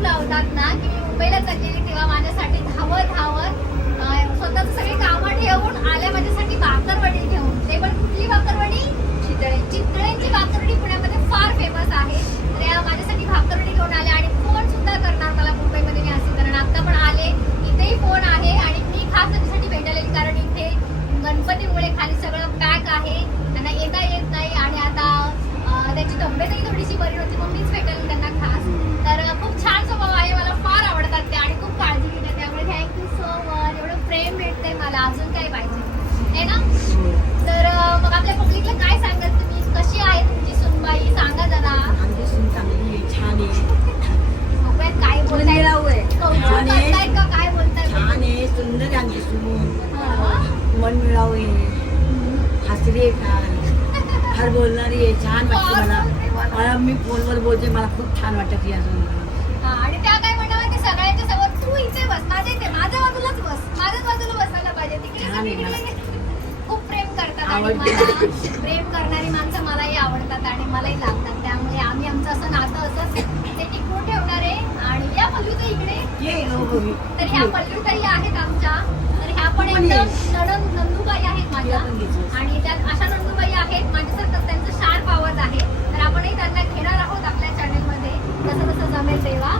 खूप लावतात ना की मी मुंबईला चाललेली तेव्हा माझ्यासाठी धावत धावत स्वतःच सगळे कामं ठेवून आल्या माझ्यासाठी भाकरवडी घेऊन. ते पण कुठली भाकरवडी? चितळेंची भाकरवडी पुण्यामध्ये फार फेमस आहे. तर या माझ्यासाठी भाकरवडी घेऊन आल्या आणि फोन सुद्धा करणार मला मुंबईमध्ये मी असं कारण आता पण आले इथेही फोन आहे आणि मी खास त्याच्यासाठी भेटायला कारण इथे गणपतीमुळे खाली सगळं पॅक आहे, त्यांना येता येत नाही आणि आता त्याची तब्येतही थोडीशी बरी होती मग मीच भेटायला त्यांना खास. तर खूप छान स्वभाव आहे, मला फार आवडतात ते आणि खूप काळजी घेतात त्यामुळे थँक्यू सो मच. एवढं प्रेम भेटतंय मला, अजून काय पाहिजे आहे ना. तर मग आपल्या पब्लिकला काय सांगाल तुम्ही, कशी आहे तुमची सुनबाई सांगा जरा. आमची सून चांगली आहे, छान आहे. काय बोलताय का काय बोलताय? छान आहे, सुंदर आहे आमची सून, मन मिळावं आहे, हसरी आहे, फार बोलणारी आहे, छान वाटतं मला. मी फोनवर बोलते, मला खूप छान वाटत या सून. आणि त्या काय म्हणतात ते सगळ्यांच्या समोर तू इथे बस, माझ्या इथे माझ्या बाजूलाच बस, माझ्याच बाजूला बसायला पाहिजे. तिकडे खूप प्रेम करतात आणि मला प्रेम करणारी माणसं मलाही आवडतात आणि मलाही लागतात. त्यामुळे आम्ही आमचं असं नातं असंच ते टिकवून ठेवणार आहे. आणि या पल्लूताई इकडे, तर ह्या पल्लूताई आहेत आमच्या, तर ह्या पण एकदम नंदूबाई आहेत माझ्या आणि त्या अशा नंदूबाई आहेत माझ्यासारखं, त्यांचं शार्प आवाज आहे. तर आपणही त्यांना घेणार आहोत आपल्या चॅनलमध्ये जसं जसं जमेल तेव्हा.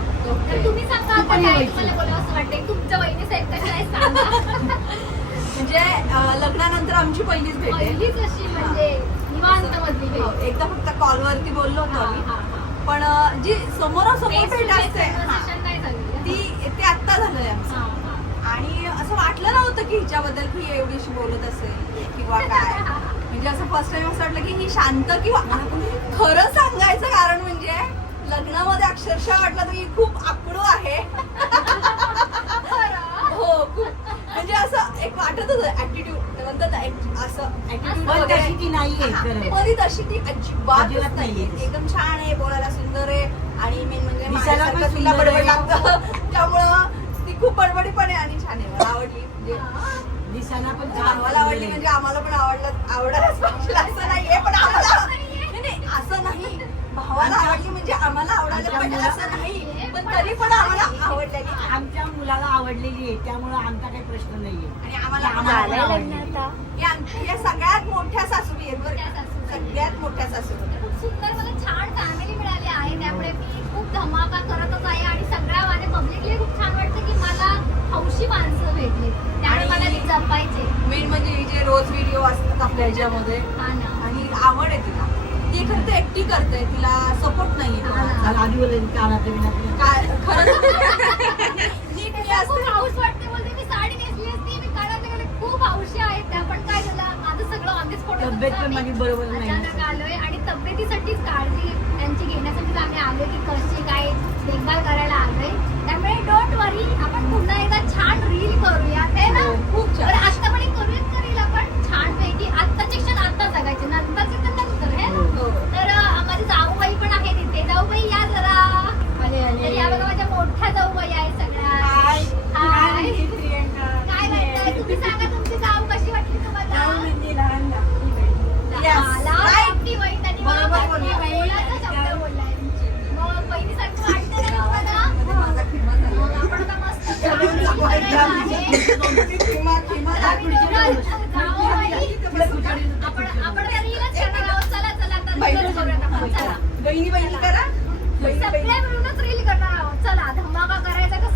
तर तुम्ही सांगा आता काय तुम्हाला बोलावं असं वाटतंय, तुमच्या वहिनी साहेब कशा आहेत सांगा. म्हणजे लग्नानंतर आमची पहिलीच भेट आहे, पहिलीच अशी म्हणजे निवांत मधली भेट. एकदा फक्त कॉलवरती बोललो होतो आम्ही, पण जी समोरासमोर भेट असते ती आत्ता झालंय आमचं. आणि असं वाटलं नव्हतं की हिच्याबद्दल ही एवढीशी बोलत असेल किंवा काय. म्हणजे असं फर्स्ट टाइम असं वाटलं की ही शांत किंवा खरं सांगायचं कारण म्हणजे लग्नामध्ये अक्षरशः वाटलं तर ही खूप आकडू आहे. हो खूप, म्हणजे असं एक वाटत होतं ऍटिट्यूड म्हणतात असं ऍटिट्यूड तशी ती नाहीये खरं. मध्ये तशी ती अजिबात नाहीये. एकदम छान आहे, बोलायला सुंदर आहे आणि मेन म्हणजे माझ्यासारखं तिला बडबड लागतं त्यामुळं ती खूप बडबडी पण आहे आणि छान आहे. मला आवडली, म्हणजे दिसायला पण आम्हाला आवडली म्हणजे आम्हाला पण आवडायलाच पाहिजे असं नाहीये, पण आम्हाला नाही असं नाही. भावाला आवडली म्हणजे आम्हाला आवडायला पाहिजे असं नाही, पण तरी पण आम्हाला आवडलेली, आमच्या मुलाला आवडलेली आहे, त्यामुळे आमचा काही प्रश्न नाहीये. आणि आम्हाला या सगळ्यात मोठ्या सासूबाई आहेत बरं का, सगळ्यात मोठ्या सासूबाई. खूप सुंदर मला छान फॅमिली मिळाली आहे, त्यामुळे मी खूप धमाका करतच आहे आणि सगळ्या माझ्या पब्लिकली खूप छान वाटतं की मला हौशी माणसं भेटले, त्यामुळे मला ती जपायचे. मेन म्हणजे जे रोज व्हिडिओ असतात आपल्या ह्याच्यामध्ये आणि आवड आहे तिला, ती खरं तर एकटी करते, तिला सपोर्ट नाहीये आधी बोलेन कानातलं बिनातलं. काय खरं नीट खूप हाऊस वाटते, बोलते मी साडी नेसली असती, मी काढायला खूप हौशी आहेत त्या. पण काय झालं माझं सगळं ऑन द स्पॉट तब्येत पण माझी बरोबर नाही, अचानक आलोय आणि तब्येतीसाठीच काळजी त्यांची घेण्यासाठीच आम्ही आलोय की कशी काय देखभाल करायला आलोय. त्यामुळे डोंट वरी, आपण पुन्हा एकदा छान रील करूया है ना. खूप छान. आता पण एक करूयात रील आपण छान पैकी. आत्ताचे क्षण आता जगायचे, नंतरचे तर नंतर है ना. तर माझी जाऊबाई पण आहे तिथे, जाऊबाई या जरा. तर या बघा माझ्या मोठ्या जाऊबाई आहेत सगळ्या. हाय काय म्हणताय तुम्ही, सांगा तुमची जाऊ कशी वाटली तुम्हाला. मोठी बहीण आणि बरोबर बोलली. मुलाचा शब्द बोललाय. मग बहिणीसारखं वाटतं ना तुम्हाला. आपण आता मस्त आपण रीलच करणार आहोत. चला चला आता रीलच करूयात आपण. चला बहिणी करा, सगळे मिळूनच रील करणार आहोत. चला धमाका करायचा का